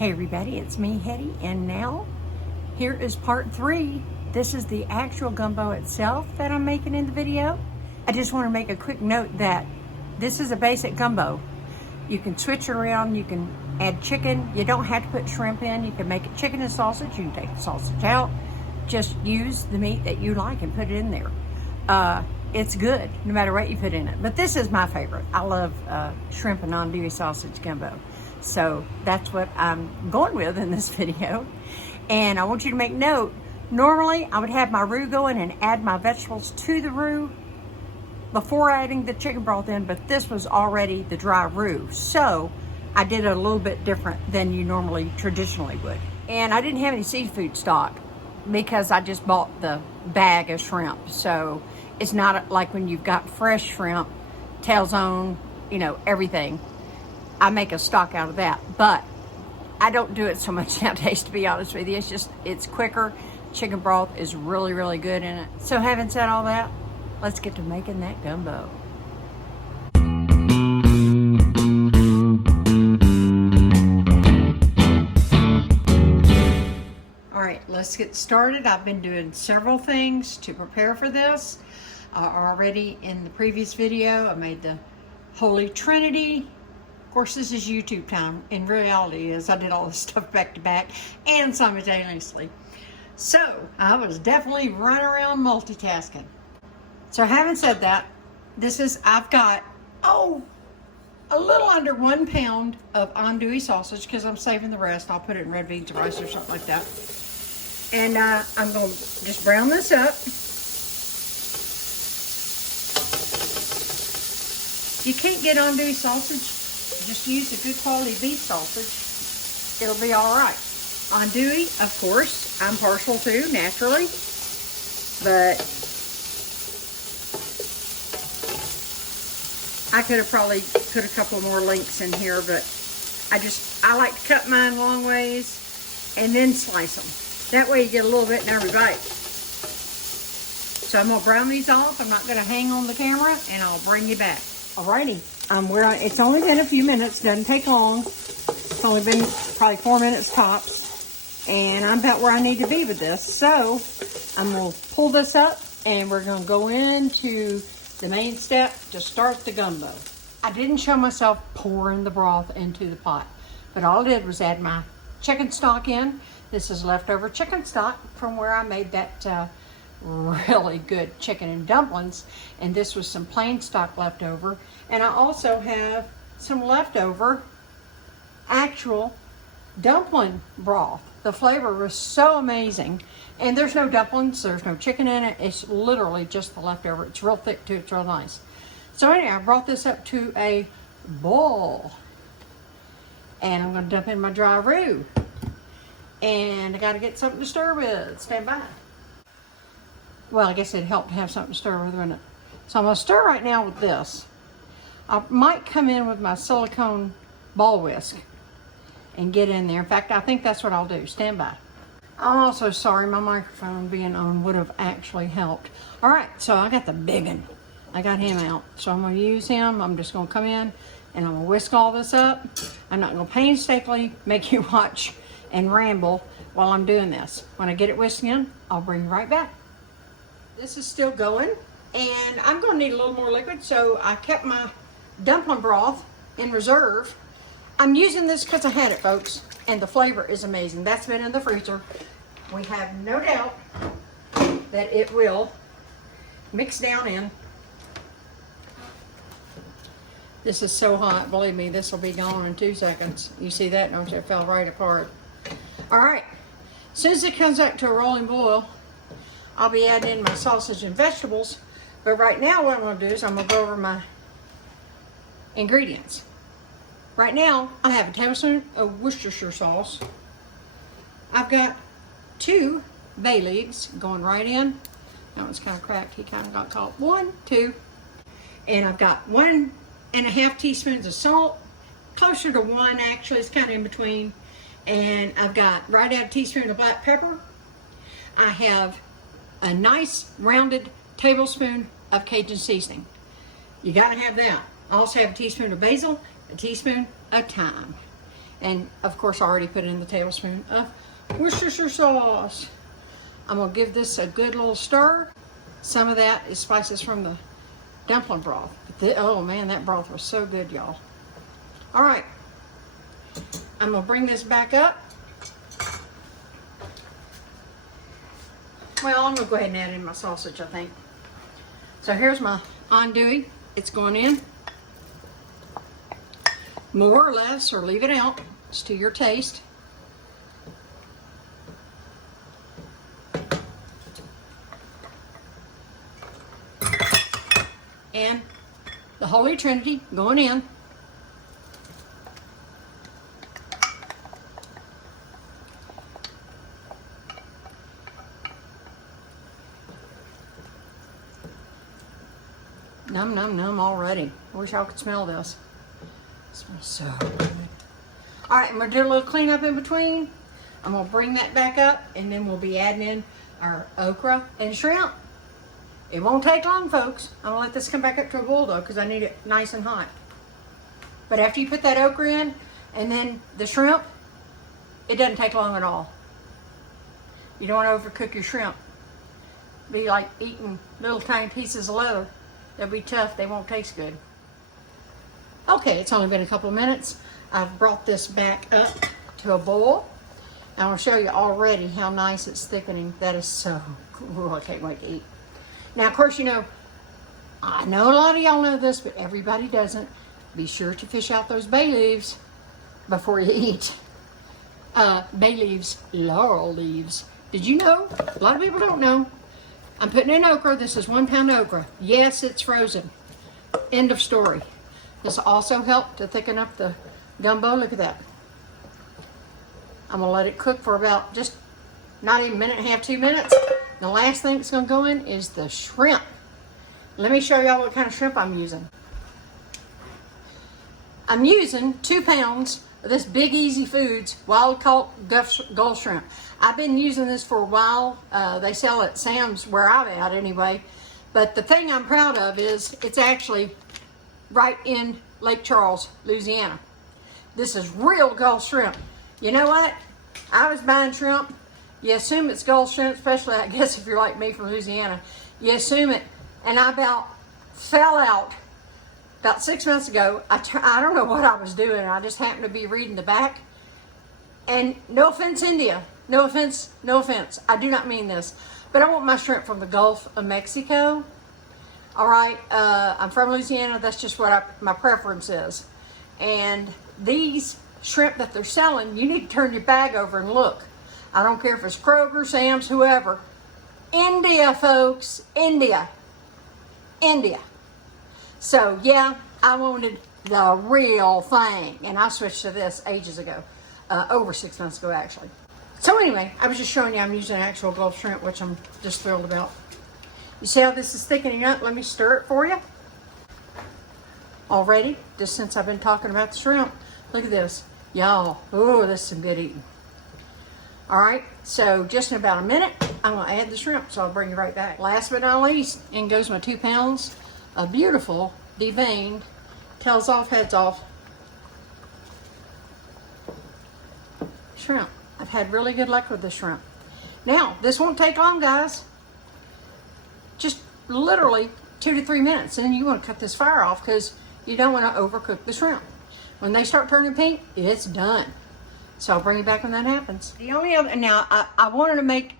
Hey everybody, it's me, Hetty, and now here is part 3. This is the actual gumbo itself that I'm making in the video. I just want to make a quick note that this is a basic gumbo. You can switch it around, you can add chicken, you don't have to put shrimp in, you can make it chicken and sausage, you can take the sausage out, just use the meat that you like and put it in there. It's good no matter what you put in it, but this is my favorite. I love shrimp and andouille sausage gumbo. So that's what I'm going with in this video. And I want you to make note, normally I would have my roux going and add my vegetables to the roux before adding the chicken broth in, but this was already the dry roux. So I did it a little bit different than you normally traditionally would. And I didn't have any seafood stock because I just bought the bag of shrimp. So it's not like when you've got fresh shrimp, tails on, you know, everything. I make a stock out of that, but I don't do it so much nowadays, to be honest with you. It's quicker. Chicken broth is really, really good in it. So having said all that, let's get to making that gumbo. All right, let's get started. I've been doing several things to prepare for this. Already in the previous video, I made the Holy Trinity. Of course, this is YouTube time. In reality, I did all this stuff back to back and simultaneously. So I was definitely running around multitasking. So having said that, I've got, a little under 1 pound of andouille sausage because I'm saving the rest. I'll put it in red beans or rice or something like that. And I'm going to just brown this up. If you can't get andouille sausage, just use a good quality beef sausage. It'll be all right. Andouille, of course, I'm partial to naturally, but I could have probably put a couple more links in here, but I like to cut mine long ways and then slice them. That way you get a little bit in every bite. So I'm gonna brown these off. I'm not gonna hang on the camera, and I'll bring you back. Alrighty, it's only been a few minutes, doesn't take long. It's only been probably 4 minutes tops. And I'm about where I need to be with this. So I'm gonna pull this up and we're gonna go into the main step to start the gumbo. I didn't show myself pouring the broth into the pot, but all I did was add my chicken stock in. This is leftover chicken stock from where I made that really good chicken and dumplings, and this was some plain stock left over. And I also have some leftover actual dumpling broth. The flavor was so amazing, and there's no dumplings, there's no chicken in it. It's literally just the leftover. It's real thick too, it's real nice. So anyway, I brought this up to a boil, and I'm going to dump in my dry roux, and I got to get something to stir with. Stand by. Well, I guess it'd help to have something to stir with, wouldn't it? So I'm going to stir right now with this. I might come in with my silicone ball whisk and get in there. In fact, I think that's what I'll do. Stand by. I'm also sorry, my microphone being on would have actually helped. All right, so I got the big one. I got him out. So I'm going to use him. I'm just going to come in and I'm going to whisk all this up. I'm not going to painstakingly make you watch and ramble while I'm doing this. When I get it whisked in, I'll bring you right back. This is still going, and I'm going to need a little more liquid, so I kept my dumpling broth in reserve. I'm using this because I had it, folks, and the flavor is amazing. That's been in the freezer. We have no doubt that it will mix down in. This is so hot, believe me, this will be gone in 2 seconds. You see that, don't you? It fell right apart. All right, as soon as it comes back to a rolling boil, I'll be adding in my sausage and vegetables. But right now what I'm going to do is I'm going to go over my ingredients. Right now I have a tablespoon of Worcestershire sauce. I've got 2 bay leaves going right in. That one's kind of cracked. He kind of got caught. 1, 2. And I've got 1.5 teaspoons of salt. Closer to 1 actually. It's kind of in between. And I've got right out a teaspoon of black pepper. I have a nice rounded tablespoon of Cajun seasoning. You gotta have that. I also have a teaspoon of basil, a teaspoon of thyme. And of course I already put in the tablespoon of Worcestershire sauce. I'm gonna give this a good little stir. Some of that is spices from the dumpling broth. But oh man, that broth was so good, y'all. All right, I'm gonna bring this back up. Well, I'm gonna go ahead and add in my sausage, I think. So here's my andouille. It's going in. More or less, or leave it out. It's to your taste. And the Holy Trinity going in. Num, num, num already. I wish y'all could smell this. It smells so good. All right, I'm gonna do a little cleanup in between. I'm gonna bring that back up, and then we'll be adding in our okra and shrimp. It won't take long, folks. I'm gonna let this come back up to a boil though, because I need it nice and hot. But after you put that okra in, and then the shrimp, it doesn't take long at all. You don't want to overcook your shrimp. Be like eating little tiny pieces of leather. They'll be tough, they won't taste good. Okay, it's only been a couple of minutes. I've brought this back up to a boil. I'm gonna show you already how nice it's thickening. That is so cool, I can't wait to eat. Now, of course, you know, I know a lot of y'all know this, but everybody doesn't. Be sure to fish out those bay leaves before you eat. Bay leaves, laurel leaves. Did you know? A lot of people don't know. I'm putting in okra. This is 1 pound okra. Yes, it's frozen. End of story. This also helped to thicken up the gumbo. Look at that. I'm gonna let it cook for about just not even a minute and a half, 2 minutes. The last thing that's gonna go in is the shrimp. Let me show y'all what kind of shrimp I'm using. I'm using 2 pounds of this Big Easy Foods wild caught Gulf shrimp. I've been using this for a while. They sell it at Sam's where I'm at anyway. But the thing I'm proud of is it's actually right in Lake Charles, Louisiana. This is real Gulf shrimp. You know what? I was buying shrimp. You assume it's Gulf shrimp, especially I guess if you're like me from Louisiana. You assume it. And I about fell out about 6 months ago. I don't know what I was doing. I just happened to be reading the back. And no offense, India. No offense, no offense. I do not mean this. But I want my shrimp from the Gulf of Mexico. All right, I'm from Louisiana. That's just what my preference is. And these shrimp that they're selling, you need to turn your bag over and look. I don't care if it's Kroger, Sam's, whoever. India, folks, India. So yeah, I wanted the real thing, and I switched to this ages ago, over 6 months ago actually. So anyway, I was just showing you I'm using actual Gulf shrimp, which I'm just thrilled about. You see how this is thickening up? Let me stir it for you. Already, just since I've been talking about the shrimp. Look at this, y'all. Oh, this is some good eating. All right, so just in about a minute, I'm gonna add the shrimp, so I'll bring you right back. Last but not least, in goes my 2 pounds of beautiful, deveined, tails off, heads off shrimp. I've had really good luck with the shrimp. Now, this won't take long, guys. Just literally 2 to 3 minutes, and then you want to cut this fire off because you don't want to overcook the shrimp. When they start turning pink, it's done. So I'll bring you back when that happens. The only other, now I wanted to make,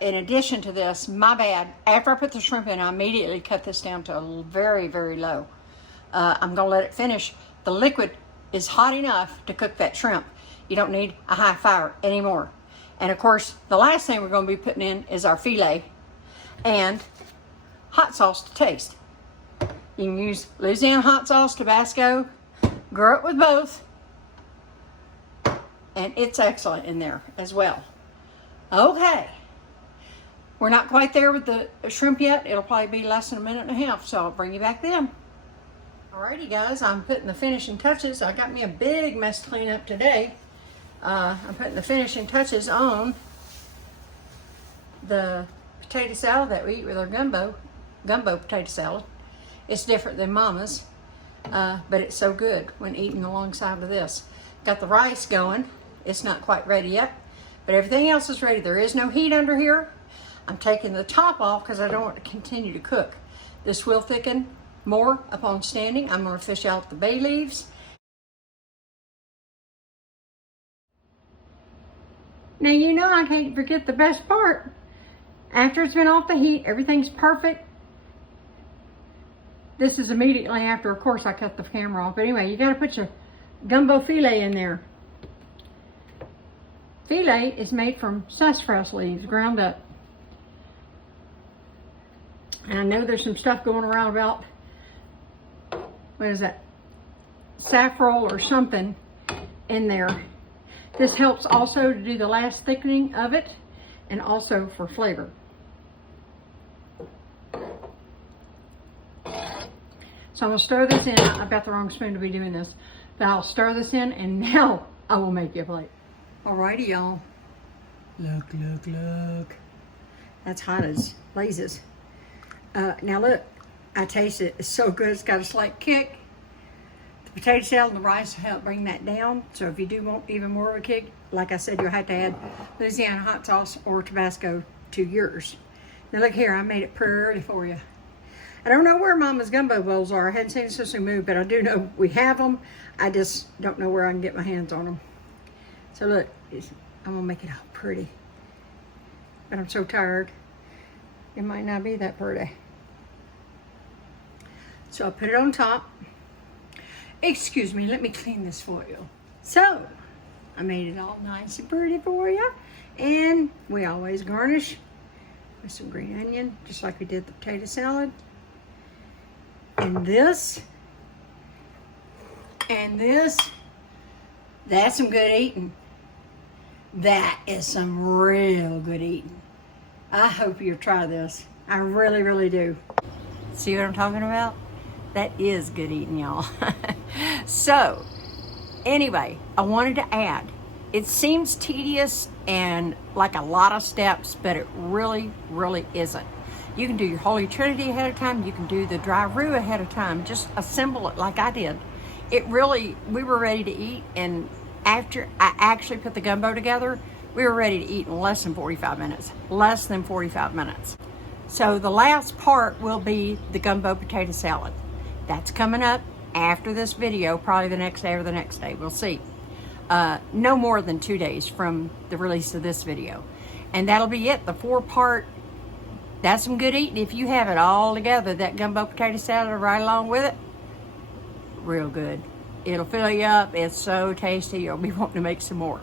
in addition to this, my bad, after I put the shrimp in, I immediately cut this down to a very, very low. I'm gonna let it finish. The liquid is hot enough to cook that shrimp. You don't need a high fire anymore. And of course, the last thing we're gonna be putting in is our filet and hot sauce to taste. You can use Louisiana hot sauce, Tabasco, grow it with both. And it's excellent in there as well. Okay. We're not quite there with the shrimp yet. It'll probably be less than a minute and a half, so I'll bring you back then. Alrighty guys, I'm putting the finishing touches. I got me a big mess to clean up today. I'm putting the finishing touches on the potato salad that we eat with our gumbo potato salad. It's different than Mama's, but it's so good when eaten alongside of this. Got the rice going. It's not quite ready yet, but everything else is ready. There is no heat under here. I'm taking the top off because I don't want to continue to cook. This will thicken more upon standing. I'm going to fish out the bay leaves. Now, you know I can't forget the best part. After it's been off the heat, everything's perfect. This is immediately after, of course, I cut the camera off. But anyway, you got to put your gumbo filet in there. Filet is made from sassafras leaves, ground up. And I know there's some stuff going around about, what is that, saffron or something in there. This helps also to do the last thickening of it and also for flavor. So I'm going to stir this in. I've got the wrong spoon to be doing this. But I'll stir this in and now I will make you a plate. Alrighty, y'all. Look, look, look. That's hot as blazes. Now look, I taste it. It's so good. It's got a slight kick. The potato salad and the rice help bring that down. So if you do want even more of a kick, like I said, you'll have to add Louisiana hot sauce or Tabasco to yours. Now look here, I made it pretty for you. I don't know where Mama's gumbo bowls are. I hadn't seen it since we moved, but I do know we have them. I just don't know where I can get my hands on them. So look, I'm gonna make it all pretty. But I'm so tired. It might not be that pretty. So I put it on top. Excuse me, let me clean this for you. So, I made it all nice and pretty for you. And we always garnish with some green onion, just like we did the potato salad. And this, that's some good eating. That is some real good eating. I hope you'll try this. I really, really do. See what I'm talking about? That is good eating, y'all. So, anyway, I wanted to add, it seems tedious and like a lot of steps, but it really, really isn't. You can do your Holy Trinity ahead of time. You can do the dry roux ahead of time. Just assemble it like I did. It really, we were ready to eat, and after I actually put the gumbo together, we were ready to eat in less than 45 minutes. Less than 45 minutes. So the last part will be the gumbo potato salad. That's coming up after this video, probably the next day or the next day. We'll see. No more than 2 days from the release of this video. And that'll be it, the 4-part. That's some good eating. If you have it all together, that gumbo potato salad right along with it, real good. It'll fill you up. It's so tasty. You'll be wanting to make some more.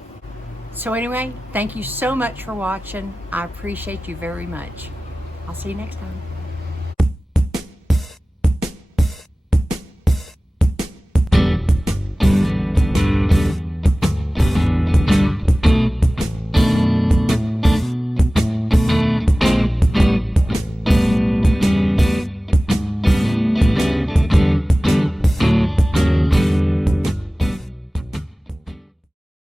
So anyway, thank you so much for watching. I appreciate you very much. I'll see you next time.